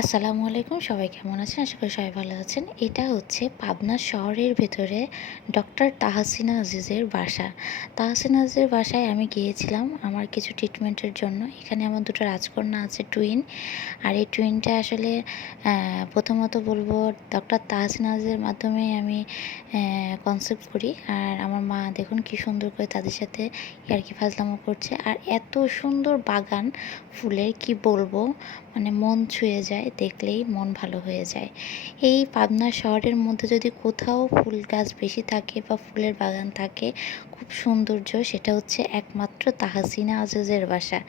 আসসালামু আলাইকুম, সবাই কেমন আছেন? আশা করি সবাই ভালো আছেন। এটা হচ্ছে পাবনা শহরের ভেতরে ডক্টর তাহসিনা আজিজের বাসা। তাহসিনা আজিজের বাসায় আমি গিয়েছিলাম আমার কিছু ট্রিটমেন্টের জন্য। এখানে আমার দুটো রাজকন্যা আছে, টুইন। আর এই টুইনটা আসলে প্রথমত বলবো ডক্টর তাহসিনা আজিজের মাধ্যমে আমি কনসেপ্ট করি। আর আমার মা দেখুন কি সুন্দর করে তাদের সাথে ইয়ার্কি ফাজলামো করছে। আর এত সুন্দর বাগান ফুলের, কি বলবো, মানে মন ছুঁয়ে যায়, দেখলেই মন ভালো হয়ে যায়। এই পাবনা শহরের মধ্যে যদি কোথাও ফুল গাছ বেশি থাকে বা ফুলের বাগান থাকে খুব সৌন্দর্য, সেটা হচ্ছে একমাত্র তাহসিনা আজিজের বাসা।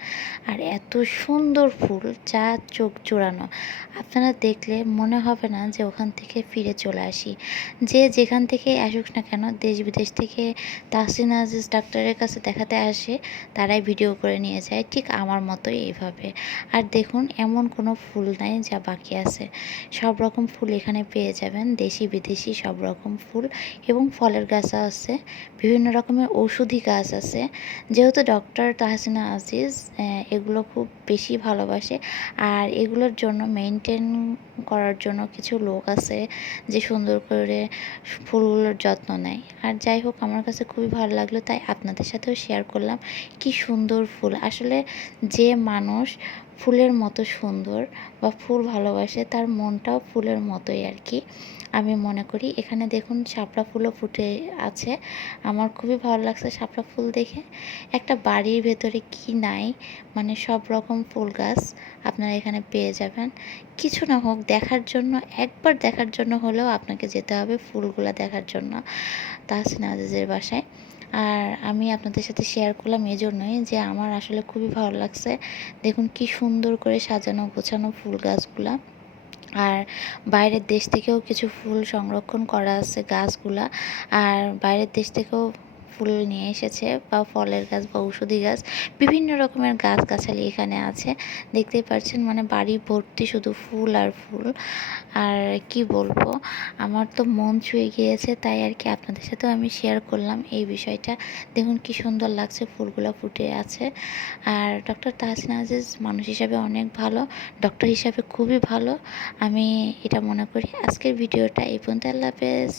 আর এত সুন্দর ফুল যা চোখ জোড়ানো, আপনারা দেখলে মনে হবে না যে ওখান থেকে ফিরে চলে আসি। যে যেখান থেকে আসুক না কেন, দেশ বিদেশ থেকে তাহসিনা আজিজ ডাক্তারের কাছে দেখাতে আসে, তারাই ভিডিও করে নিয়ে যায়, ঠিক আমার মতোই এইভাবে। আর দেখুন, এমন কোনো ফুল নাই যা বাকি আছে। সব রকম ফুল এখানে পেয়ে যাবেন, দেশি বিদেশি সব রকম ফুল। এবং ফলের গাছও আছে, বিভিন্ন রকমের ঔষধি গাছ আছে। যেহেতু ডক্টর তাহসিনা আজিজ এগুলো খুব বেশি ভালোবাসে, আর এগুলোর জন্য মেনটেন করার জন্য কিছু লোক আছে যে সুন্দর করে ফুলগুলোর যত্ন নেয়। আর যাই হোক, আমার কাছে খুবই ভালো লাগলো, তাই আপনাদের সাথেও শেয়ার করলাম। কি সুন্দর ফুল! আসলে যে মানুষ ফুলের মতো সুন্দর বা ফুল ভালোবাসে, তার মনটাও ফুলের মতোই আর কি, আমি মনে করি। এখানে দেখুন শাপলা ফুলও ফুটে আছে। আমার খুবই ভালো লাগছে শাপলা ফুল দেখে। একটা বাড়ির ভেতরে কি নাই, মানে সব রকম ফুল গাছ আপনারা এখানে পেয়ে যাবেন। কিছু না হোক, দেখার জন্য, একবার দেখার জন্য হলেও আপনাকে যেতে হবে ফুলগুলা দেখার জন্য তাহসিনা আজিজের বাসায়। আর আমি আপনাদের সাথে শেয়ার করলাম এজন্যই যে আমার আসলে খুবই ভালো লাগছে। দেখুন কি সুন্দর করে সাজানো গোছানো ফুল গাছগুলা। আর বাইরের দেশ থেকেও কিছু ফুল সংরক্ষণ করা আছে গাছগুলা। আর বাইরের দেশ থেকেও ফুল নিয়ে এসেছে, বা ফলের গাছ বা ঔষধি গাছ, বিভিন্ন রকমের গাছগাছালি এখানে আছে। দেখতেই পাচ্ছেন, মানে বাড়ি ভর্তি শুধু ফুল আর ফুল। আর কি বলবো, আমার তো মন ছুঁয়ে গিয়েছে, তাই আর কি আপনাদের সাথেও আমি শেয়ার করলাম এই বিষয়টা। দেখুন কি সুন্দর লাগছে, ফুলগুলো ফুটে আছে। আর ডক্টর তাহসিনা আজিজ মানুষ হিসাবে অনেক ভালো, ডক্টর হিসাবে খুবই ভালো, আমি এটা মনে করি। আজকের ভিডিওটা এই পর্যন্ত। আল্লাহ হাফেজ।